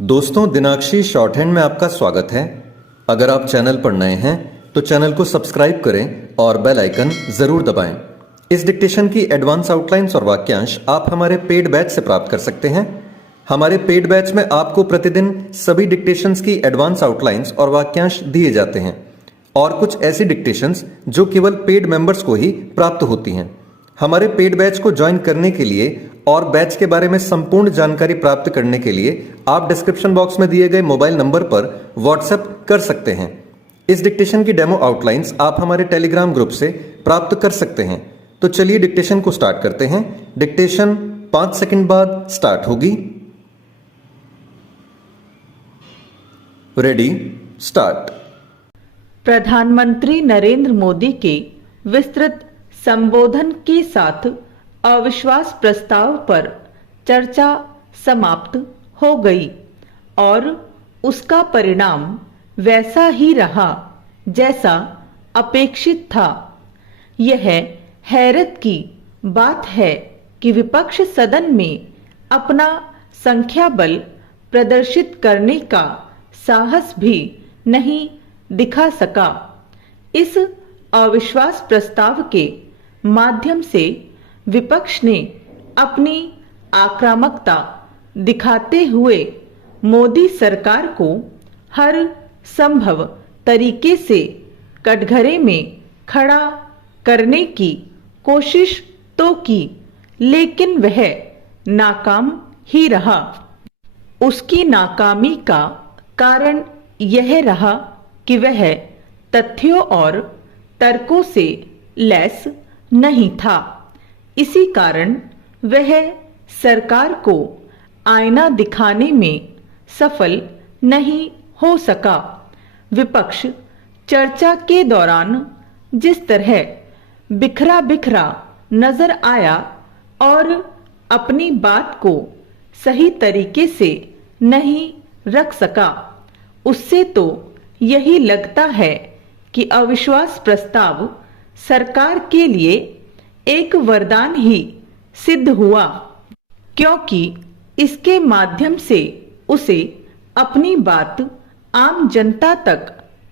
दोस्तों, दिनाक्षी short hand में आपका स्वागत है। अगर आप चैनल पर नए हैं तो चैनल को सब्सक्राइब करें और बेल आइकन जरूर दबाएं। इस डिक्टेशन की एडवांस आउटलाइंस और वाक्यांश आप हमारे पेड बैच से प्राप्त कर सकते हैं। हमारे पेड बैच में आपको प्रतिदिन सभी डिक्टेशंस की एडवांस आउटलाइंस और वाक्यांश दिए जाते हैं और कुछ ऐसी डिक्टेशंस जो केवल पेड मेंबर्स को ही प्राप्त होती हैं। हमारे पेड बैच को ज्वाइन करने के लिए और बैच के बारे में संपूर्ण जानकारी प्राप्त करने के लिए आप डिस्क्रिप्शन बॉक्स में दिए गए मोबाइल नंबर पर व्हाट्सएप कर सकते हैं। इस डिक्टेशन की डेमो आउटलाइंस आप हमारे टेलीग्राम ग्रुप से प्राप्त कर सकते हैं। तो चलिए डिक्टेशन को स्टार्ट करते हैं। डिक्टेशन 5 सेकंड बाद स्टार्ट होगी। Ready, start. प्रधानमंत्री नरेंद्र मोदी के विस्तृत संबोधन के साथ अविश्वास प्रस्ताव पर चर्चा समाप्त हो गई और उसका परिणाम वैसा ही रहा जैसा अपेक्षित था। यह हैरत की बात है कि विपक्ष सदन में अपना संख्या बल प्रदर्शित करने का साहस भी नहीं दिखा सका। इस अविश्वास प्रस्ताव के माध्यम से विपक्ष ने अपनी आक्रामकता दिखाते हुए मोदी सरकार को हर संभव तरीके से कटघरे में खड़ा करने की कोशिश तो की, लेकिन वह नाकाम ही रहा। उसकी नाकामी का कारण यह रहा कि वह तथ्यों और तर्कों से लैस नहीं था। इसी कारण वह सरकार को आईना दिखाने में सफल नहीं हो सका। विपक्ष चर्चा के दौरान जिस तरह बिखरा बिखरा नजर आया और अपनी बात को सही तरीके से नहीं रख सका, उससे तो यही लगता है कि अविश्वास प्रस्ताव सरकार के लिए एक वरदान ही सिद्ध हुआ, क्योंकि इसके माध्यम से उसे अपनी बात आम जनता तक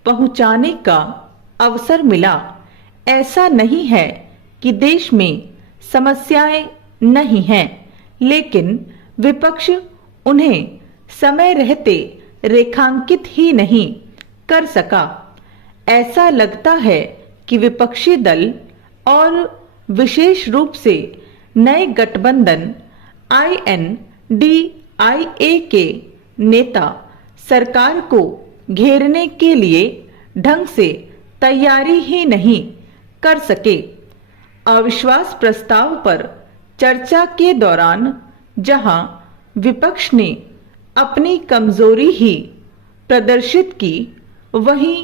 पहुंचाने का अवसर मिला। ऐसा नहीं है कि देश में समस्याएं नहीं हैं, लेकिन विपक्ष उन्हें समय रहते रेखांकित ही नहीं कर सका। ऐसा लगता है कि विपक्षी दल और विशेष रूप से नए गठबंधन INDIA के नेता सरकार को घेरने के लिए ढंग से तैयारी ही नहीं कर सके। अविश्वास प्रस्ताव पर चर्चा के दौरान जहां विपक्ष ने अपनी कमजोरी ही प्रदर्शित की, वहीं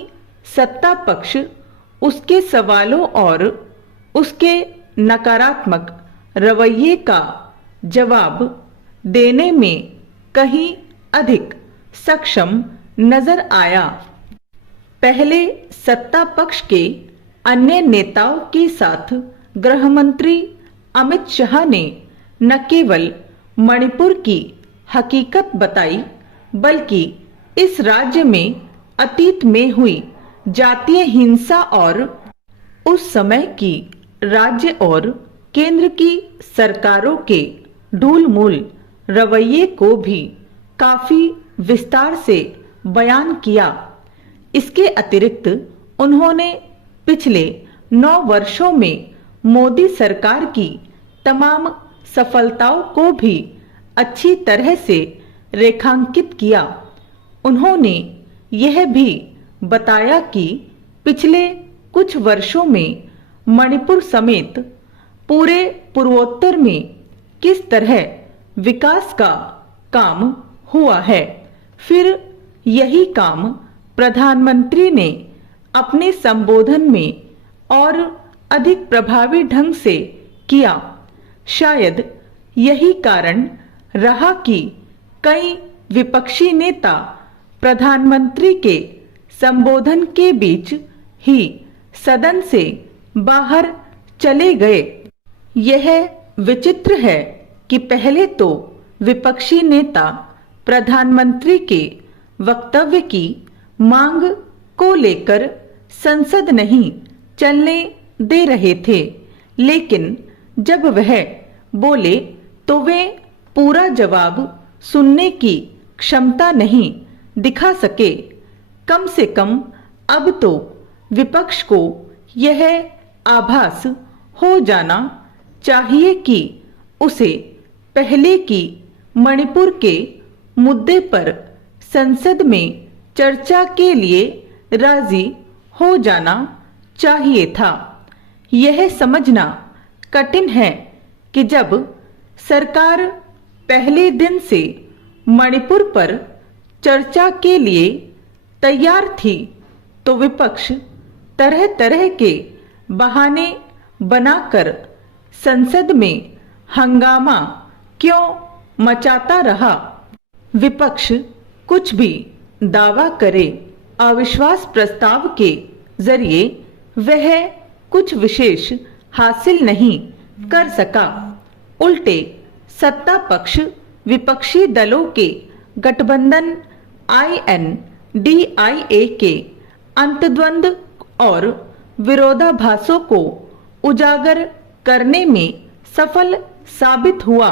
सत्ता पक्ष उसके सवालों और उसके नकारात्मक रवैये का जवाब देने में कहीं अधिक सक्षम नजर आया। पहले सत्ता पक्ष के अन्य नेताओं के साथ गृह मंत्री अमित शाह ने न केवल मणिपुर की हकीकत बताई, बल्कि इस राज्य में अतीत में हुई जातीय हिंसा और उस समय की राज्य और केंद्र की सरकारों के ढूलमूल रवैये को भी काफी विस्तार से बयान किया। इसके अतिरिक्त उन्होंने पिछले 9 वर्षों में मोदी सरकार की तमाम सफलताओं को भी अच्छी तरह से रेखांकित किया। उन्होंने यह भी बताया कि पिछले कुछ वर्षों में मणिपुर समेत पूरे पूर्वोत्तर में किस तरह विकास का काम हुआ है। फिर यही काम प्रधानमंत्री ने अपने संबोधन में और अधिक प्रभावी ढंग से किया। शायद यही कारण रहा कि कई विपक्षी नेता प्रधानमंत्री के संबोधन के बीच ही सदन से बाहर चले गए। यह विचित्र है कि पहले तो विपक्षी नेता प्रधानमंत्री के वक्तव्य की मांग को लेकर संसद नहीं चलने दे रहे थे, लेकिन जब वह बोले तो वे पूरा जवाब सुनने की क्षमता नहीं दिखा सके। कम से कम अब तो विपक्ष को यह आभास हो जाना चाहिए कि उसे पहले की मणिपुर के मुद्दे पर संसद में चर्चा के लिए राजी हो जाना चाहिए था। यह समझना कठिन है कि जब सरकार पहले दिन से मणिपुर पर चर्चा के लिए तैयार थी तो विपक्ष तरह तरह के बहाने बनाकर संसद में हंगामा क्यों मचाता रहा। विपक्ष कुछ भी दावा करे, अविश्वास प्रस्ताव के जरिए वह कुछ विशेष हासिल नहीं कर सका। उल्टे सत्ता पक्ष विपक्षी दलों के गठबंधन INDIA के अंतद्वंद और विरोधाभासों को उजागर करने में सफल साबित हुआ।